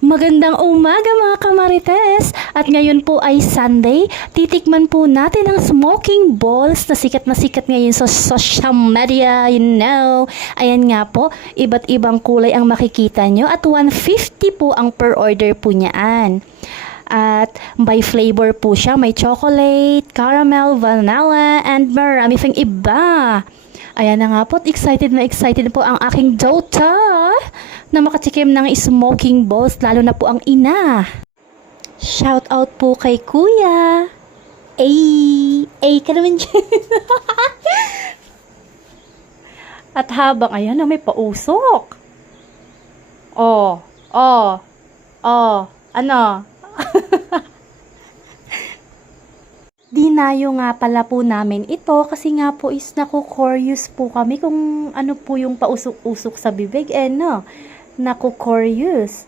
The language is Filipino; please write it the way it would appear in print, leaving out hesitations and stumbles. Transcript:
Magandang umaga mga kamarites! At ngayon po ay Sunday, titikman po natin ang smoking balls na sikat ngayon sa social media, you know. Ayan nga po, iba't ibang kulay ang makikita nyo at 150 po ang per order po niyaan. At by flavor po siya, may chocolate, caramel, vanilla, and marami pang iba. Ayan na nga po, excited po ang aking daughter na makatikim ng smoking balls, lalo na po ang ina. Shout out po kay kuya. Ay ka naman dyan. At habang ayan na may pausok. Ano? Dinayo nga pala po namin ito kasi nga po is naku-curious po kami kung ano po yung pausok-usok sa bibig. No, naku-curious.